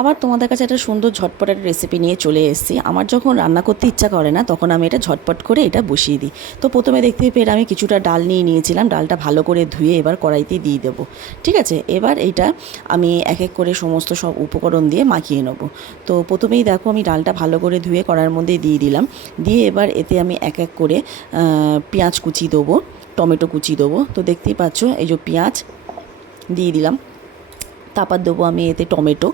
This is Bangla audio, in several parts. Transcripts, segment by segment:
আবার তোমাদের কাছে একটা সুন্দর ঝটপট একটা রেসিপি নিয়ে চলে এসেছি। আমার যখন রান্না করতে ইচ্ছা করে না, তখন আমি এটা ঝটপট করে এটা বসিয়ে দিই। তো প্রথমে দেখতে পেয়ে আমি কিছুটা ডাল নিয়ে নিয়েছিলাম, ডালটা ভালো করে ধুয়ে এবার কড়াইতে দিয়ে দেবো। ঠিক আছে? এবার এটা আমি এক এক করে সমস্ত সব উপকরণ দিয়ে মাখিয়ে নেব। তো প্রথমেই দেখো আমি ডালটা ভালো করে ধুয়ে কড়ার মধ্যে দিয়ে দিলাম। দিয়ে এবার এতে আমি এক এক করে পেঁয়াজ কুচি দেবো, টমেটো কুচি দেবো। তো দেখতেই পাচ্ছ এই যে পেঁয়াজ দিয়ে দিলাম। তারপর দেবো আমি এতে টমেটো।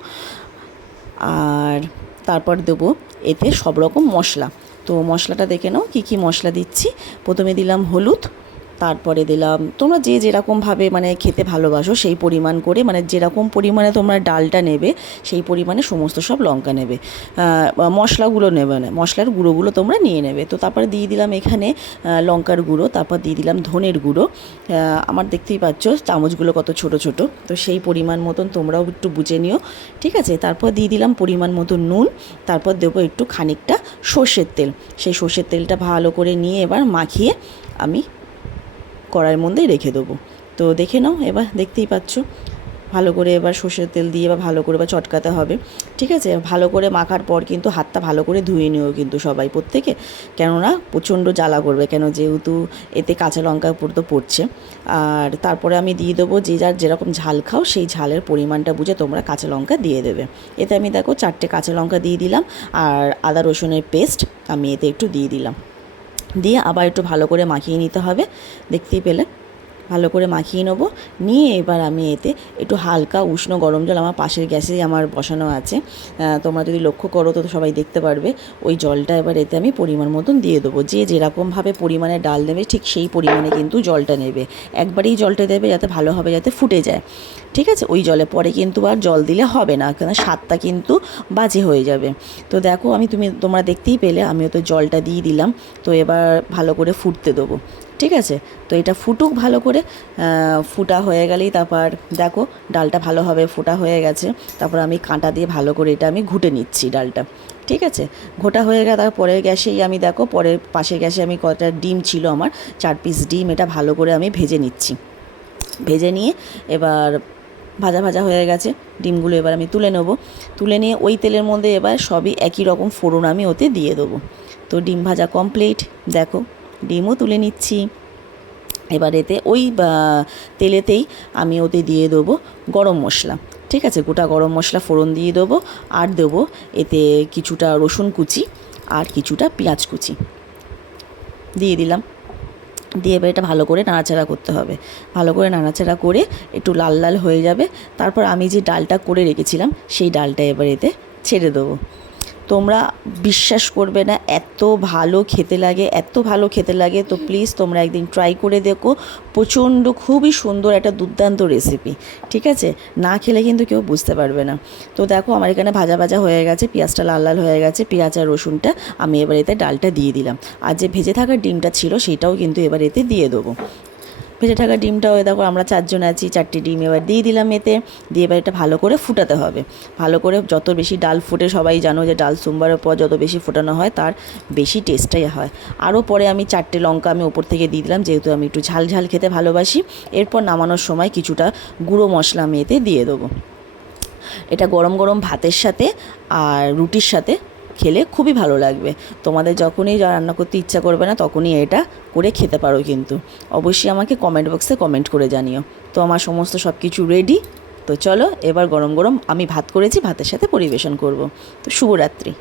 আর তারপর দেবো এতে সব রকম মশলা। তো মশলাটা দেখে নাও, কী কী মশলা দিচ্ছি। প্রথমে দিলাম হলুদ তারপরে দিলাম। তোমরা যে যেরকমভাবে মানে খেতে ভালোবাসো সেই পরিমাণ করে মানে যেরকম পরিমাণে তোমরা ডালটা নেবে সেই পরিমাণে সমস্ত সব লঙ্কা নেবে। মশলাগুলো নেবে না, মশলার গুঁড়োগুলো তোমরা নিয়ে নেবে। তো তারপরে দিয়ে দিলাম এখানে লঙ্কার গুঁড়ো, তারপর দিয়ে দিলাম ধনের গুঁড়ো। আমার দেখতেই পাচ্ছ চামচগুলো কত ছোট ছোট। তো সেই পরিমাণ মতন তোমরাও একটু বুঝে নিও, ঠিক আছে? তারপর দিয়ে দিলাম পরিমাণ মতো নুন, তারপর দেবো একটু খানিকটা সর্ষের তেল। সেই সর্ষের তেলটা ভালো করে নিয়ে এবার মাখিয়ে আমি কড়াইয়ের মধ্যেই রেখে দেবো। তো দেখে নাও, এবার দেখতেই পাচ্ছ। ভালো করে এবার সর্ষের তেল দিয়ে বা ভালো করে এবার চটকাতে হবে, ঠিক আছে? ভালো করে মাখার পর কিন্তু হাতটা ভালো করে ধুয়ে নিও কিন্তু সবাই প্রত্যেকে, কেননা প্রচণ্ড জ্বালা করবে, কেন যেহেতু এতে কাঁচা লঙ্কা তো পড়ছে। আর তারপরে আমি দিয়ে দেবো যে যার যেরকম ঝাল খাও, সেই ঝালের পরিমাণটা বুঝে তোমরা কাঁচা লঙ্কা দিয়ে দেবে। এতে আমি দেখো চারটে কাঁচা লঙ্কা দিয়ে দিলাম, আর আদা রসুনের পেস্ট আমি এতে একটু দিয়ে দিলাম। দিয়ে আবার একটু ভালো করে মাখিয়ে নিতে হবে দেখতেই পেলে। ভালো করে মাখিয়ে নেব। নিয়ে এবার আমি এতে একটু হালকা উষ্ণ গরম জল আমার পাশের গ্যাসেই আমার বসানো আছে। তোমরা যদি লক্ষ্য করো তো সবাই দেখতে পারবে, ওই জলটা এবার এতে আমি পরিমাণ মতন দিয়ে দেবো। যে যেরকমভাবে পরিমাণে ডাল নেবে ঠিক সেই পরিমাণে কিন্তু জলটা নেবে। একবারেই জলটা দেবে যাতে ভালোভাবে যাতে ফুটে যায়। ঠিক আছে? ওই জলে পরে কিন্তু আর জল দিলে হবে না কেন স্বাদটা কিন্তু বাজে হয়ে যাবে। তো দেখো, আমি তুমি তোমরা দেখতেই পেলে, আমিও তো জলটা দিয়ে দিলাম। তো এবার ভালো করে ফুটতে দেবো। ঠিক আছে? তো এটা ফুটুক ভালো করে ফুটা হয়ে গেলেই তারপর দেখো ডালটা ভালোভাবে ফুটা হয়ে গেছে। তারপর আমি কাঁটা দিয়ে ভালো করে এটা আমি ঘুটে নিচ্ছি ডালটা। ঠিক আছে? ঘোটা হয়ে গেলে তার পরের গ্যাসেই আমি দেখো, পরের পাশের গ্যাসে আমি কটা ডিম ছিল আমার, চার পিস ডিম এটা ভালো করে আমি ভেজে নিচ্ছি। ভেজে নিয়ে এবার ভাজা ভাজা হয়ে গেছে, ডিমগুলো এবার আমি তুলে নেব। তুলে নিয়ে ওই তেলের মধ্যে এবার সবই একই রকম ফোড়ন আমি ওতে দিয়ে দেবো। তো ডিম ভাজা কমপ্লিট দেখো। ডিমও তুলে নিচ্ছি। এবার এতে ওই তেলেতেই আমি ওতে দিয়ে দেবো গরম মশলা। ঠিক আছে? গোটা গরম মশলা ফোড়ন দিয়ে দেবো আর দেবো এতে কিছুটা রসুন কুচি আর কিছুটা পেঁয়াজ কুচি। দিয়ে দিলাম। দিয়ে এবার এটা ভালো করে নাড়াচাড়া করতে হবে। ভালো করে নাড়াচাড়া করে একটু লাল লাল হয়ে যাবে। তারপর আমি যে ডালটা করে রেখেছিলাম, সেই ডালটা এবার এতে ছেড়ে দেবো। তোমরা বিশ্বাস করবে না, এত ভালো খেতে লাগে, এত ভালো খেতে লাগে। তো প্লিজ তোমরা একদিন ট্রাই করে দেখো। প্রচণ্ড খুবই সুন্দর একটা দুর্দান্ত রেসিপি ঠিক আছে? না খেলে কিন্তু কেউ বুঝতে পারবে না। তো দেখো, আমার এখানে ভাজা ভাজা হয়ে গেছে, পেঁয়াজটা লাল লাল হয়ে গেছে, পেঁয়াজ আর রসুনটা আমি এবার এতে ডালটা দিয়ে দিলাম। আর যে ভেজে থাকা ডিমটা ছিল, সেটাও কিন্তু এবার এতে দিয়ে দেবো। ভেজে থাকা ডিমটাও এ দেখো, আমরা চারজন আছি, চারটি ডিম এবার দিয়ে দিলাম এতে। দিয়ে এবার এটা ভালো করে ফুটাতে হবে। ভালো করে যত বেশি ডাল ফুটে, সবাই জানো যে ডাল সোমবারের পর যত বেশি ফোটানো হয়, তার বেশি টেস্টটাই হয়। আরও পরে আমি চারটে লঙ্কা আমি ওপর থেকে দিয়ে দিলাম, যেহেতু আমি একটু ঝাল ঝাল খেতে ভালোবাসি। এরপর নামানোর সময় কিছুটা গুঁড়ো মশলা আমি এতে দিয়ে দেবো। এটা গরম গরম ভাতের সাথে আর রুটির সাথে খেলে খুবই ভালো লাগবে। তোমাদের যখনই রান্না করতে ইচ্ছা করবে না, তখনই এটা করে খেতে পারো কিন্তু। অবশ্যই আমাকে কমেন্ট বক্সে কমেন্ট করে জানিও। তো আমার সমস্ত সব কিছু রেডি তো চলো, এবার গরম গরম আমি ভাত করেছি, ভাতের সাথে পরিবেশন করব। তো শুভরাত্রি।